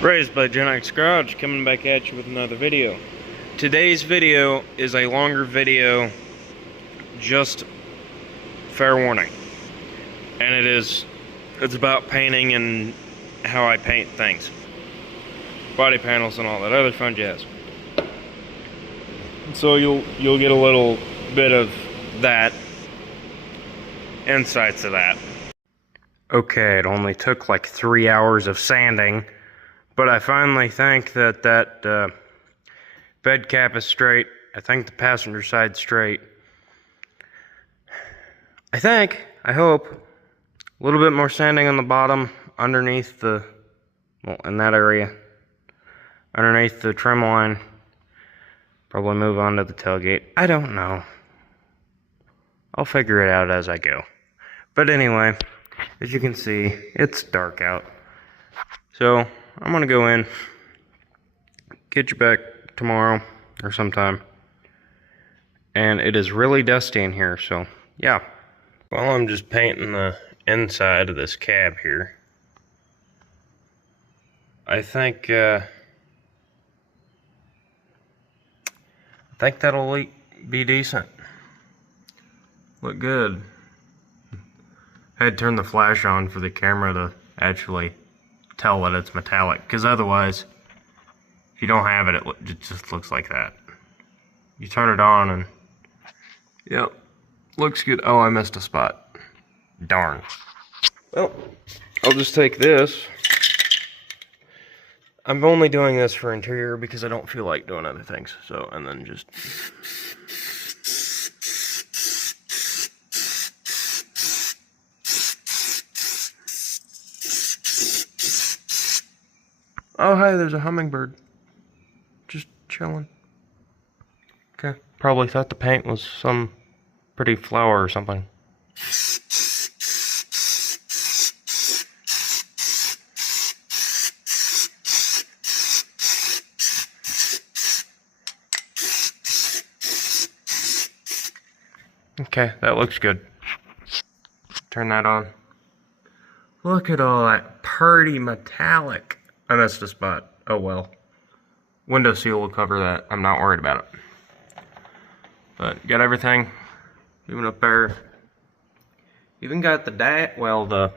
Raised by Gen X Garage, coming back at you with another video. Today's video is a longer video, just fair warning. And it's about painting and how I paint things. Body panels and all that other fun jazz. So you'll get a little bit of that, insights of that. Okay, it only took like 3 hours of sanding. But I finally think that bed cap is straight. I think the passenger side's straight. I hope. A little bit more sanding on the bottom, underneath the, well, in that area. Underneath the trim line. Probably move on to the tailgate. I don't know. I'll figure it out as I go. But anyway, as you can see, it's dark out. So I'm gonna go in, get you back tomorrow or sometime. And it is really dusty in here, so yeah. Well, I'm just painting the inside of this cab here. I think that'll be decent. Look good. I had to turn the flash on for the camera to actually tell that it's metallic, because otherwise, if you don't have it, it just looks like that. You turn it on and, yep, looks good. Oh, I missed a spot. Darn. Well, I'll just take this. I'm only doing this for interior because I don't feel like doing other things. So, and then just... Oh, hey, there's a hummingbird. Just chilling. Okay. Probably thought the paint was some pretty flower or something. Okay, that looks good. Turn that on. Look at all that pretty metallic. I missed a spot. Oh well. Window seal will cover that. I'm not worried about it. But got everything. Even up there. Even got the dash. Well,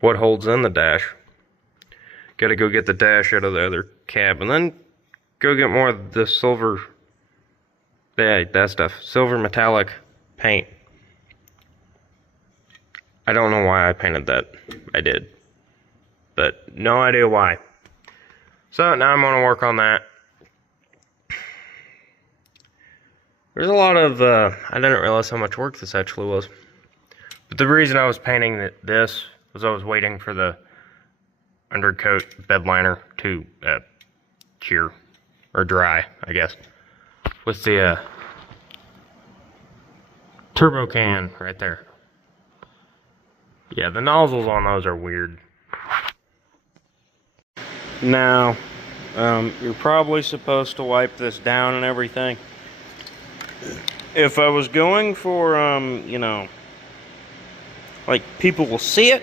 what holds in the dash. Gotta go get the dash out of the other cab. And then go get more of the silver. Yeah, that stuff. Silver metallic paint. I don't know why I painted that. I did. But no idea why. So now I'm going to work on that. There's a lot of, I didn't realize how much work this actually was. But the reason I was painting this was I was waiting for the undercoat bed liner to cure, or dry, I guess. With the turbo can right there. Yeah, the nozzles on those are weird. Now, you're probably supposed to wipe this down and everything. If I was going for, you know, like people will see it,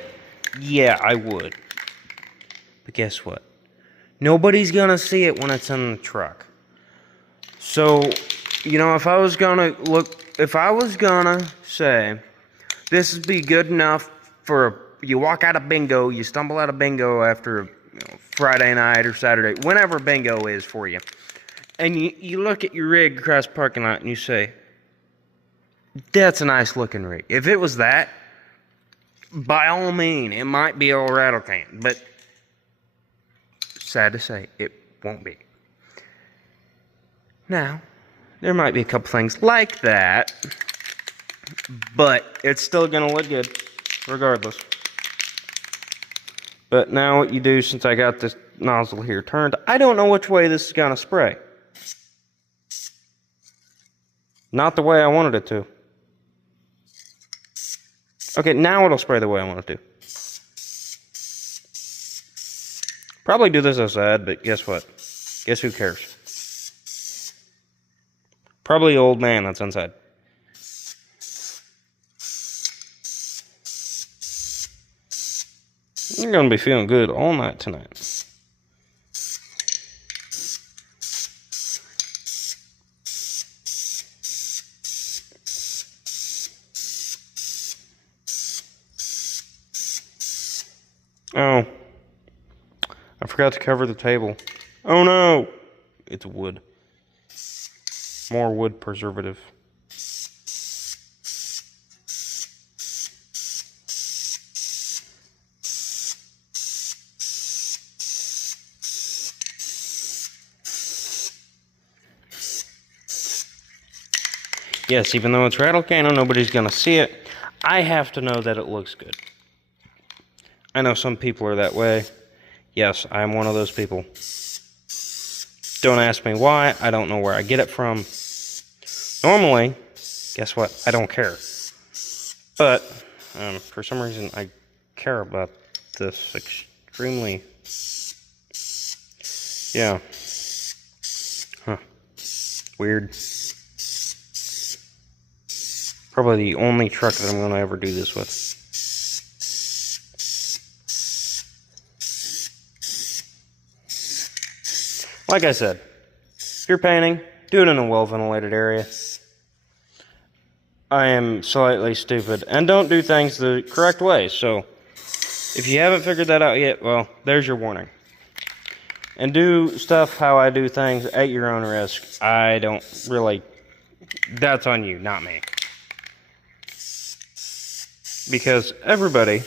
yeah, I would. But guess what? Nobody's gonna see it when it's in the truck. So, you know, if I was gonna say, this would be good enough for, you walk out of bingo, you stumble out of bingo after, Friday night or Saturday, whenever bingo is for you, and you look at your rig across the parking lot and you say, that's a nice looking rig. If it was that, by all means, it might be a rattle can, but sad to say, it won't be. Now, there might be a couple things like that, but it's still gonna look good, regardless. But now what you do, since I got this nozzle here turned, I don't know which way this is going to spray. Not the way I wanted it to. Okay, now it'll spray the way I want it to. Probably do this outside, but guess what? Guess who cares? Probably old man that's inside. You're gonna be feeling good all night tonight. Oh. I forgot to cover the table. Oh no! It's wood. More wood preservative. Yes, even though it's rattle can and nobody's gonna see it, I have to know that it looks good. I know some people are that way. Yes, I am one of those people. Don't ask me why. I don't know where I get it from. Normally, guess what? I don't care. But, for some reason, I care about this extremely. Yeah. Huh. Weird. Probably the only truck that I'm going to ever do this with. Like I said, if you're painting, do it in a well-ventilated area. I am slightly stupid and don't do things the correct way, so if you haven't figured that out yet, well, there's your warning. And do stuff how I do things at your own risk. I don't really... That's on you, not me. Because everybody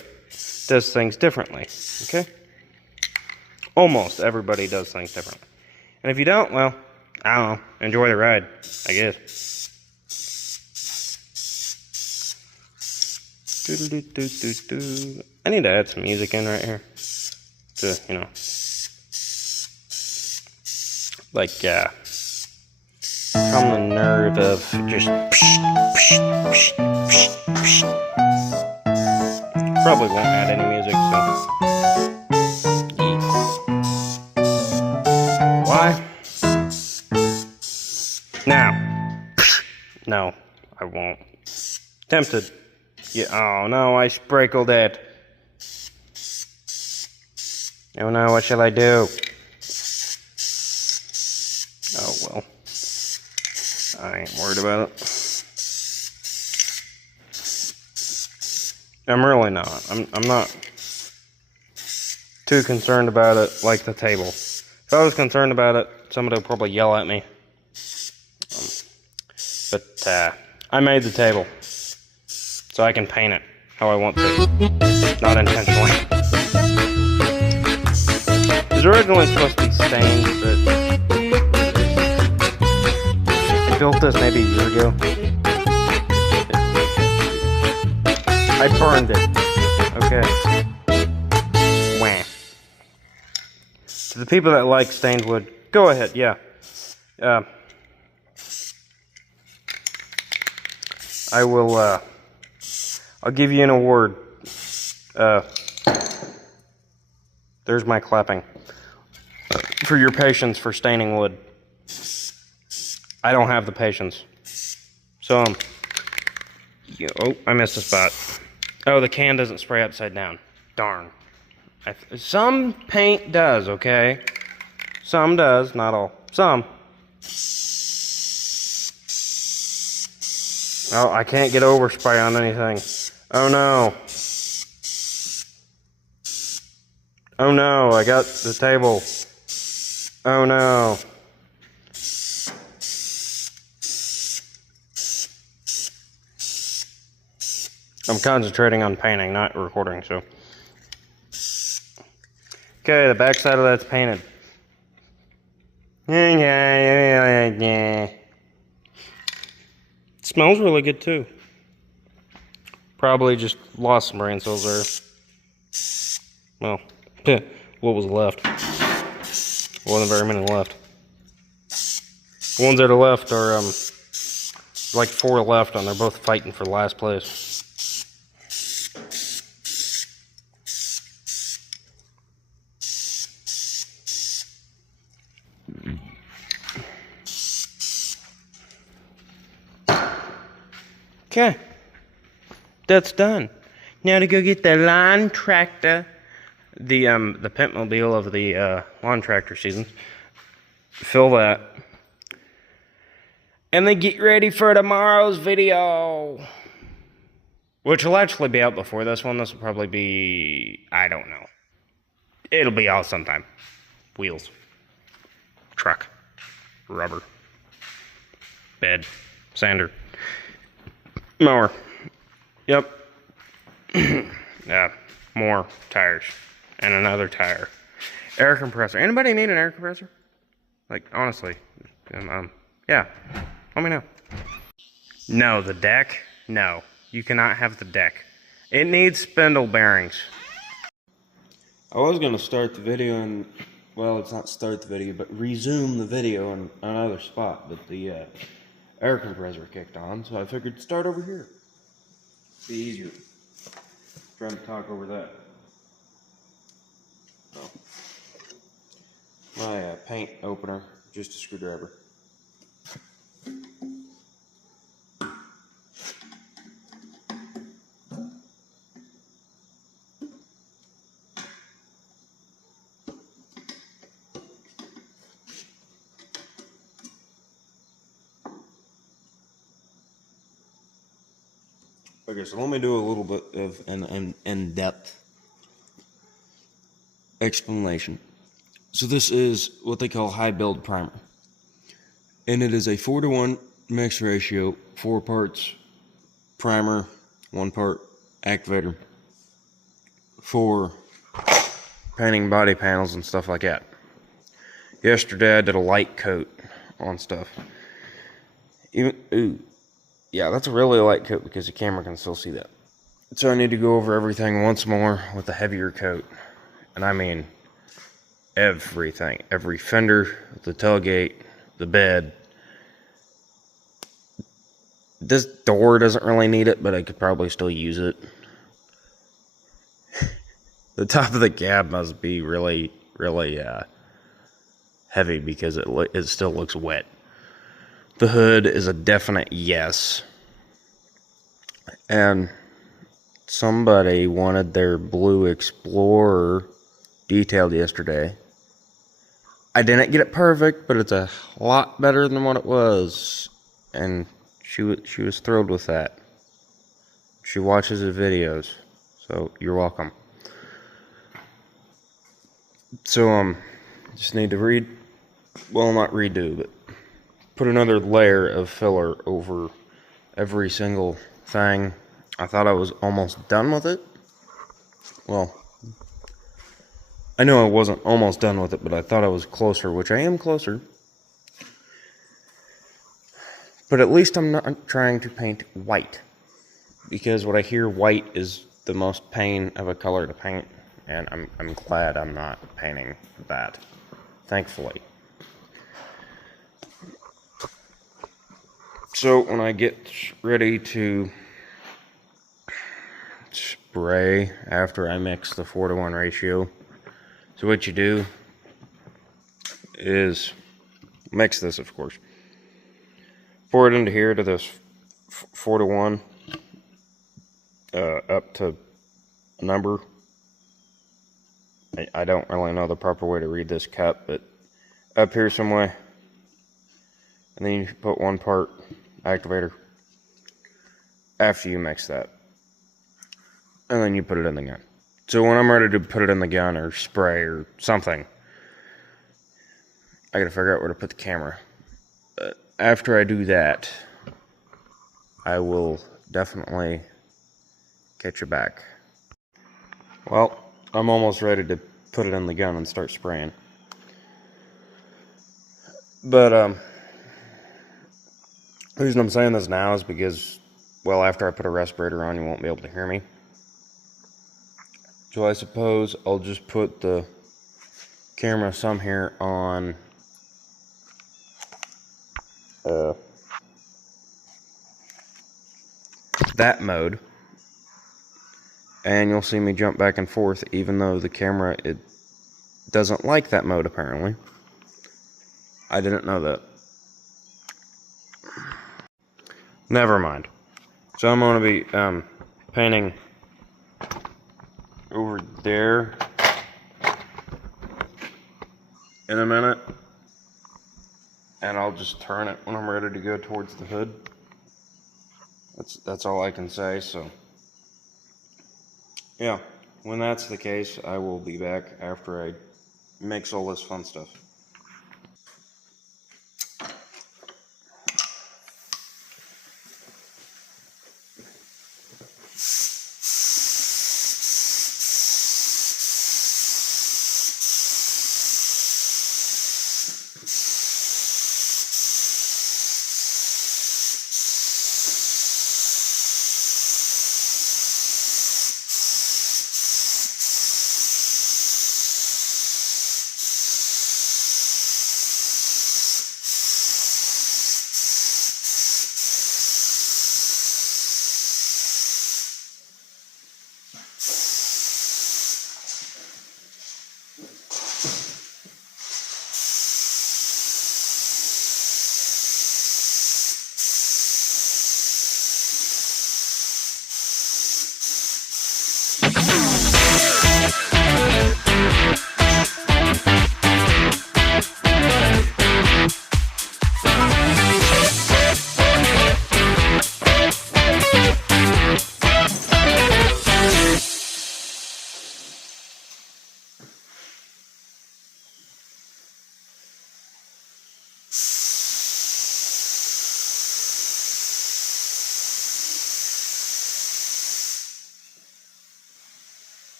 does things differently, okay? Almost everybody does things differently. And if you don't, well, I don't know. Enjoy the ride, I guess. I need to add some music in right here. To, you know. Like, from the nerve of just... Probably won't add any music, so... Why? Now. No, I won't. Tempted. Yeah, oh no, I sprinkled it. Oh no, what shall I do? Oh well. I ain't worried about it. I'm really not. I'm not too concerned about it like the table. If I was concerned about it, somebody would probably yell at me. But I made the table, so I can paint it how I want to. Not intentionally. It was originally supposed to be stained, but I built this maybe a year ago. I burned it. Okay. Wham. To the people that like stained wood, go ahead, yeah. I will, I'll give you an award. There's my clapping. For your patience for staining wood. I don't have the patience. So, oh, I missed a spot. Oh, the can doesn't spray upside down. Darn. Some paint does, okay? Some does, not all. Some. Oh, I can't get overspray on anything. Oh no. Oh no, I got the table. Oh no. I'm concentrating on painting, not recording, so. Okay, the back side of that's painted. It smells really good too. Probably just lost some brain cells there. Well, what was left? Wasn't very many left. The ones that are left are like 4 left, and they're both fighting for last place. Okay, that's done. Now to go get the lawn tractor, the Pentmobile of the lawn tractor season. Fill that, and then get ready for tomorrow's video, which will actually be out before this one. This will probably be, I don't know. It'll be out sometime. Wheels. Truck. Rubber. Bed. Sander. Mower. Yep. Yeah. More tires. And another tire. Air compressor. Anybody need an air compressor? Like, honestly. Yeah. Let me know. No, the deck? No. You cannot have the deck. It needs spindle bearings. I was going to start the video and, well, it's not start the video, but resume the video in another spot. But the air compressor kicked on, so I figured start over here. Be easier. Trying to talk over that. Oh. My paint opener, just a screwdriver. Okay, so let me do a little bit of an in-depth explanation. So this is what they call high build primer. And it is a 4-to-1 mix ratio, 4 parts primer, 1 part activator for painting body panels and stuff like that. Yesterday I did a light coat on stuff. Yeah, that's a really light coat because the camera can still see that. So I need to go over everything once more with a heavier coat. And I mean everything. Every fender, the tailgate, the bed. This door doesn't really need it, but I could probably still use it. The top of the cab must be really heavy because it still looks wet. The hood is a definite yes. And somebody wanted their blue Explorer detailed yesterday. I didn't get it perfect, but it's a lot better than what it was. And she was thrilled with that. She watches the videos, so you're welcome. So just need to not redo, but put another layer of filler over every single thing. I thought I was almost done with it. Well, I know I wasn't almost done with it, but I thought I was closer, which I am closer. But at least I'm not trying to paint white, because what I hear white is the most pain of a color to paint, and I'm glad I'm not painting that, thankfully. So when I get ready to spray after I mix the 4-to-1 ratio, so what you do is mix this, of course. Pour it into here to this 4-to-1 up to a number. I don't really know the proper way to read this cup, but up here some way. And then you put 1 part activator after you mix that. And then you put it in the gun. So when I'm ready to put it in the gun or spray or something, I gotta figure out where to put the camera. After I do that, I will definitely catch you back. Well, I'm almost ready to put it in the gun and start spraying. But the reason I'm saying this now is because, well, after I put a respirator on, you won't be able to hear me. So I suppose I'll just put the camera some here on that mode, and you'll see me jump back and forth, even though the camera, it doesn't like that mode apparently. I didn't know that. Never mind. So I'm going to be painting over there in a minute, and I'll just turn it when I'm ready to go towards the hood. That's all I can say. So yeah, when that's the case, I will be back after I mix all this fun stuff.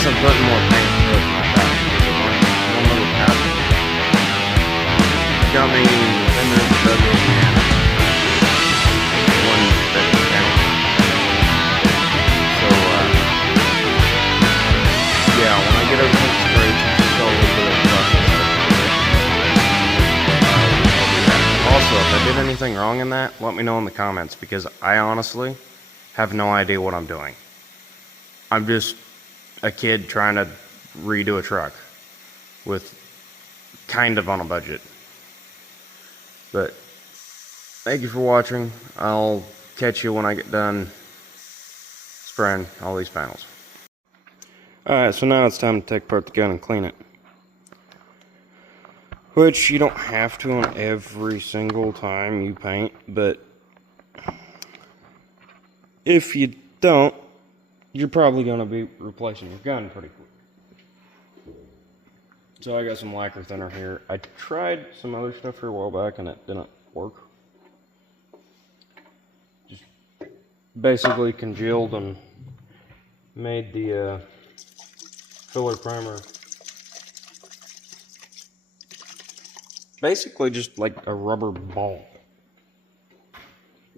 guess I'm putting more paint to it like that. One little cap. Got me Fender Douglas and one that channel. So yeah, when I get everything straight, just a little bit of stuff. I'll do that. Also, if I did anything wrong in that, let me know in the comments, because I honestly have no idea what I'm doing. I'm just a kid trying to redo a truck with kind of on a budget. But thank you for watching. I'll catch you when I get done spraying all these panels. Alright, so now it's time to take apart the gun and clean it. Which you don't have to on every single time you paint, but if you don't, you're probably going to be replacing your gun pretty quick. So I got some lacquer thinner here. I tried some other stuff here a while back and it didn't work. Just basically congealed and made the filler primer basically just like a rubber ball.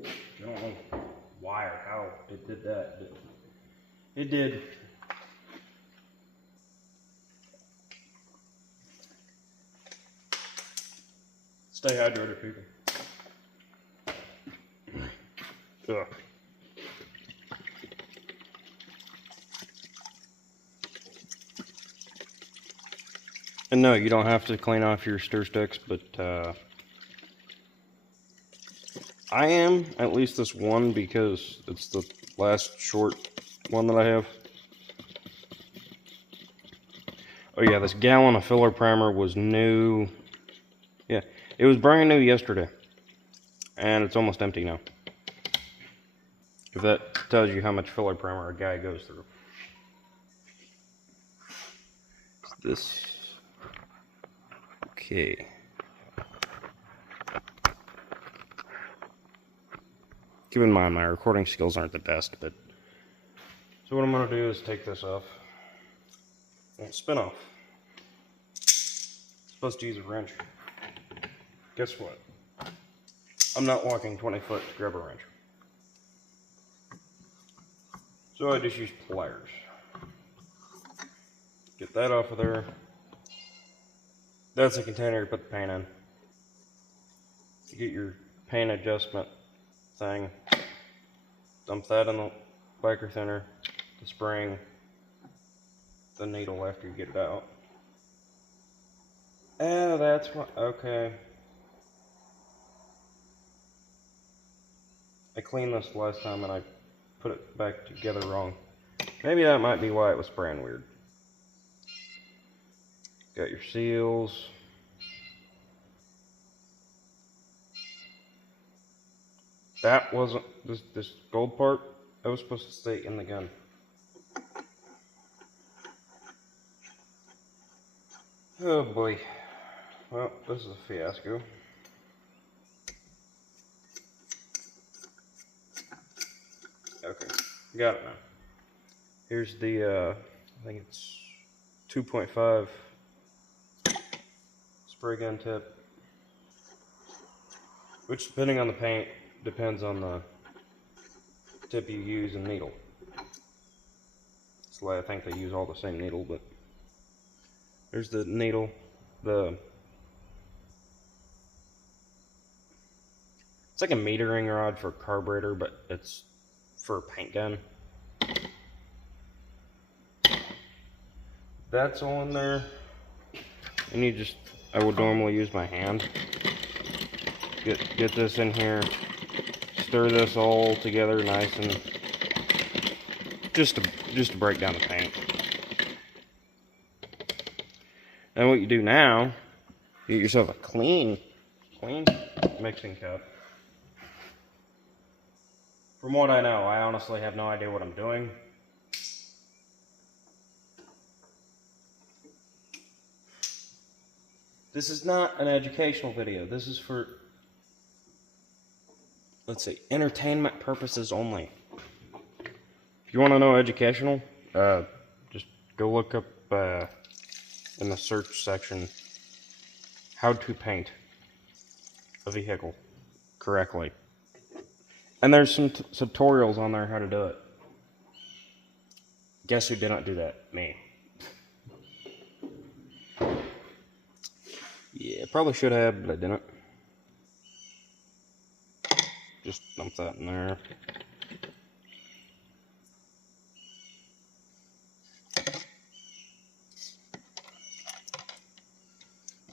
I don't know why or how it did that, but it did. Stay hydrated, people. Ugh. And no, you don't have to clean off your stir sticks, but I am, at least this one, because it's the last short one that I have. Oh yeah, this gallon of filler primer was new. Yeah, it was brand new yesterday. And it's almost empty now. If that tells you how much filler primer a guy goes through. This. Okay. Keep in mind, my recording skills aren't the best, but... So what I'm going to do is take this off. And spin off. Supposed to use a wrench. Guess what? I'm not walking 20 foot to grab a wrench. So I just use pliers. Get that off of there. That's a container to put the paint in. You get your paint adjustment thing. Dump that in the lacquer thinner, the spring, the needle after you get it out. Oh, that's what, okay. I cleaned this last time and I put it back together wrong. Maybe that might be why it was spraying weird. Got your seals. That wasn't, this gold part, that was supposed to stay in the gun. Oh boy. Well, this is a fiasco. Okay, got it now. Here's the, I think it's 2.5 spray gun tip, which depending on the paint, depends on the tip you use and needle. That's why I think they use all the same needle, but there's the needle, it's like a metering rod for a carburetor, but it's for a paint gun. That's all in there. And you just, I would normally use my hand. Get this in here. Stir this all together nice and just to break down the paint. And what you do now, you get yourself a clean mixing cup. From what I know, I honestly have no idea what I'm doing. This is not an educational video. This is for, let's see, entertainment purposes only. If you want to know educational, just go look up in the search section how to paint a vehicle correctly. And there's some tutorials on there how to do it. Guess who didn't do that? Me. Yeah, probably should have, but I didn't. Just dump that in there.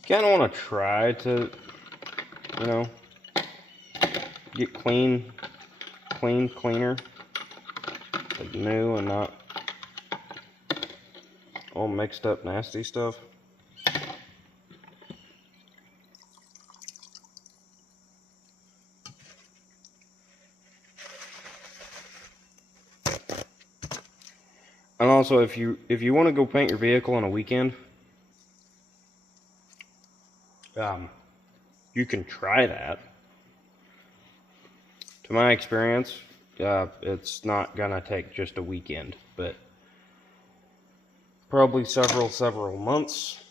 Kind of want to try to, you know, get cleaner, like new and not all mixed up nasty stuff. And also, if you want to go paint your vehicle on a weekend, you can try that. To my experience, it's not gonna take just a weekend, but probably several months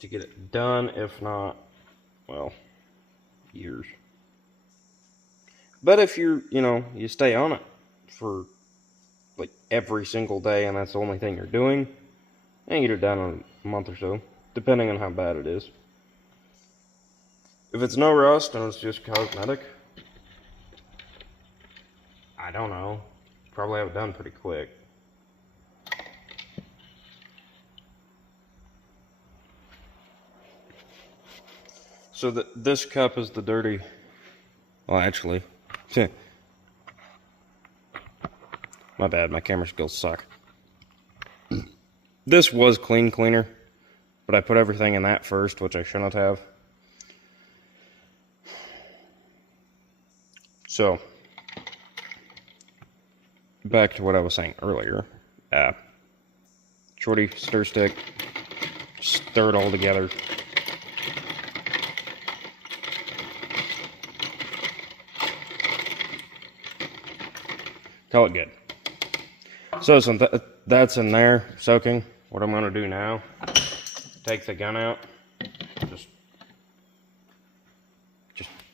to get it done, if not, well, years. But if you stay on it for like every single day and that's the only thing you're doing, you can get it done in a month or so, depending on how bad it is. If it's no rust and it's just cosmetic, I don't know, probably have it done pretty quick. So this cup is the dirty, well actually, my bad, my camera skills suck. This was clean cleaner, but I put everything in that first, which I shouldn't have. So, back to what I was saying earlier. Shorty stir stick, stir it all together. Call it good. So since that's in there soaking, what I'm going to do now, take the gun out,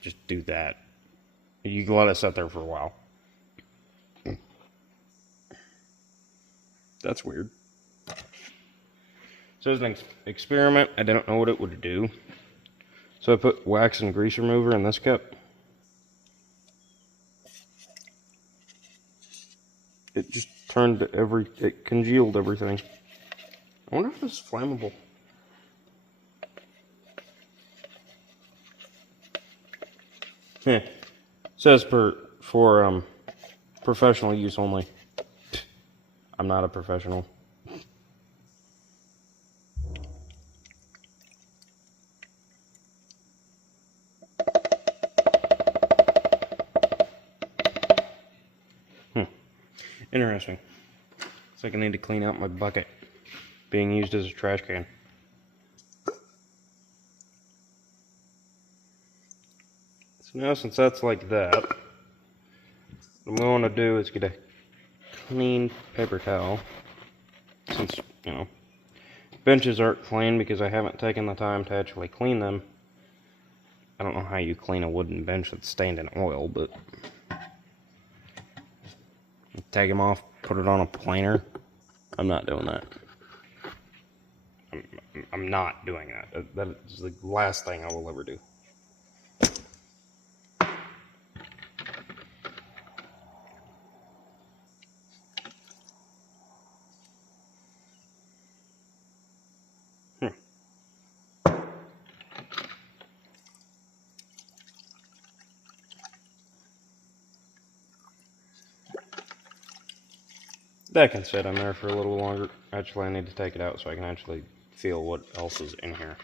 just do that. You can let it sit there for a while. That's weird. So as an experiment, I didn't know what it would do. So I put wax and grease remover in this cup. It just it congealed everything. I wonder if this is flammable. It says for professional use only. I'm not a professional. Interesting. Looks like I need to clean out my bucket being used as a trash can. So now since that's like that, what I'm going to do is get a clean paper towel. Since, benches aren't clean because I haven't taken the time to actually clean them. I don't know how you clean a wooden bench that's stained in oil, but take them off, put it on a planer. I'm not doing that. I'm not doing that. That is the last thing I will ever do. That can sit in there for a little longer. Actually, I need to take it out so I can actually feel what else is in here.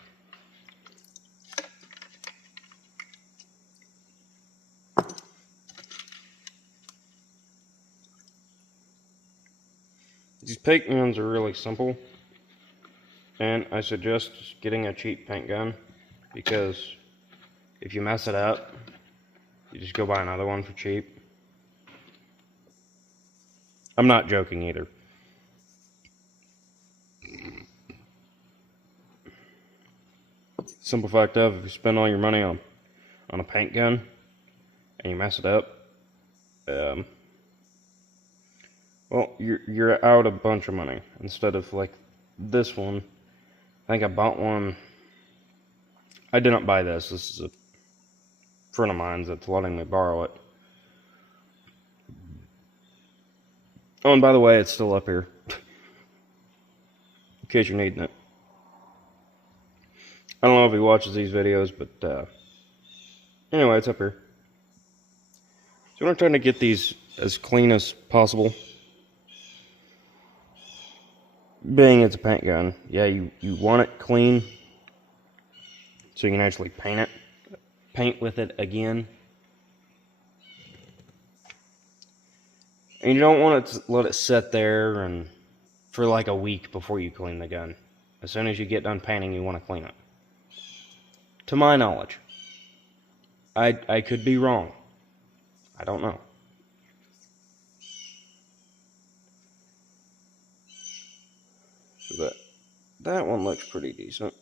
These paint guns are really simple, and I suggest getting a cheap paint gun, because if you mess it up, you just go buy another one for cheap. I'm not joking either. Simple fact of, if you spend all your money on a paint gun and you mess it up, well, you're out a bunch of money. Instead of like this one, I think I bought one. I didn't buy this. This is a friend of mine's that's letting me borrow it. Oh, and by the way, it's still up here. In case you're needing it. I don't know if he watches these videos, but anyway, it's up here. So we're trying to get these as clean as possible. Being it's a paint gun, yeah, you want it clean so you can actually paint with it again. And you don't want to let it sit there and for like a week before you clean the gun. As soon as you get done painting, you want to clean it. To my knowledge. I could be wrong. I don't know. So that one looks pretty decent.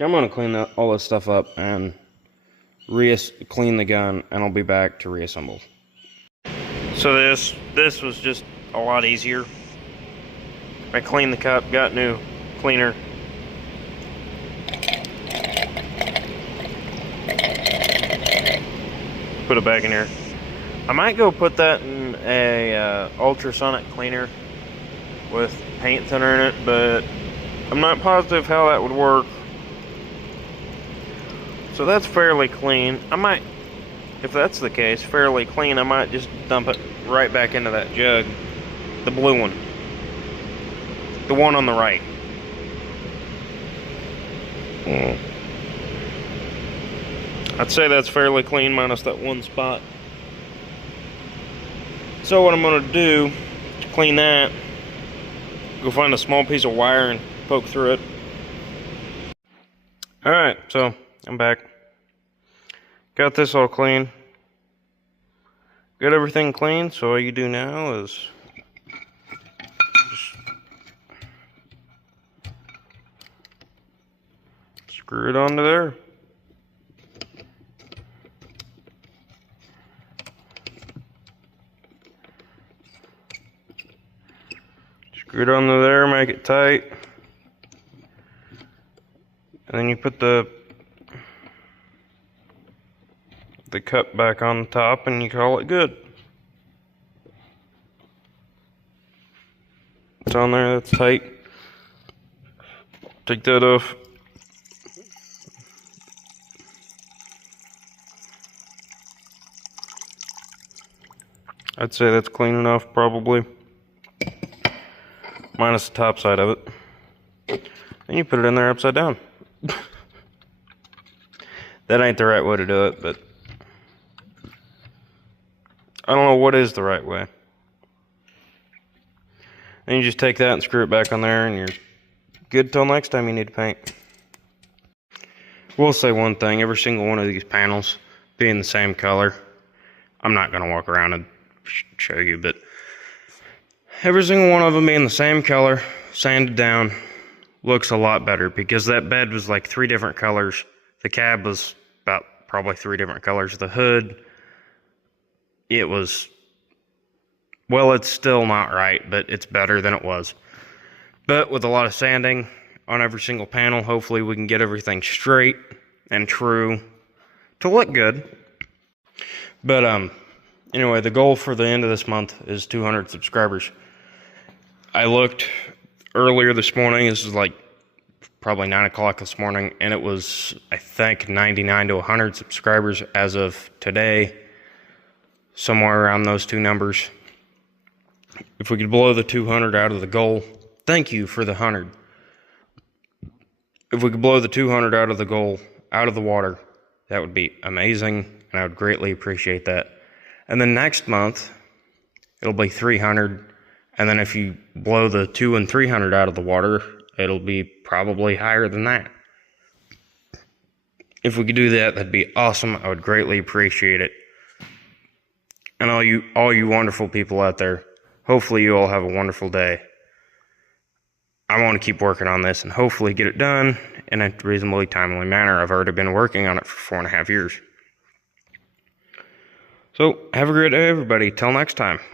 I'm going to clean all this stuff up and clean the gun, and I'll be back to reassemble. So this was just a lot easier. I cleaned the cup, got new cleaner. Put it back in here. I might go put that in a ultrasonic cleaner with paint thinner in it, but I'm not positive how that would work. So that's fairly clean. I might, if that's the case, fairly clean, I might just dump it right back into that jug. The blue one. The one on the right. I'd say that's fairly clean minus that one spot. So what I'm going to do to clean that, go find a small piece of wire and poke through it. Alright, so I'm back. Got this all clean. Got everything clean, so all you do now is just screw it onto there. Screw it onto there, make it tight. And then you put the cup back on the top and you call it good. It's on there, that's tight. Take that off. I'd say that's clean enough, probably. Minus the top side of it. Then you put it in there upside down. That ain't the right way to do it, but I don't know what is the right way. Then you just take that and screw it back on there and you're good till next time you need to paint. We'll say one thing, every single one of these panels being the same color, I'm not going to walk around and show you, but every single one of them being the same color, sanded down, looks a lot better because that bed was like 3 different colors. The cab was about probably 3 different colors. The hood, it was, well, it's still not right, but it's better than it was. But with a lot of sanding on every single panel, hopefully we can get everything straight and true to look good. But anyway, the goal for the end of this month is 200 subscribers. I looked earlier this morning, this is like probably 9 o'clock this morning, and it was, I think, 99 to 100 subscribers as of today. Somewhere around those two numbers. If we could blow the 200 out of the goal, thank you for the 100. If we could blow the 200 out of the goal, out of the water, that would be amazing, and I would greatly appreciate that. And then next month, it'll be 300, and then if you blow the 200 and 300 out of the water, it'll be probably higher than that. If we could do that, that'd be awesome. I would greatly appreciate it. And all you wonderful people out there, hopefully you all have a wonderful day. I want to keep working on this and hopefully get it done in a reasonably timely manner. I've already been working on it for 4.5 years. So, have a great day, everybody. Till next time.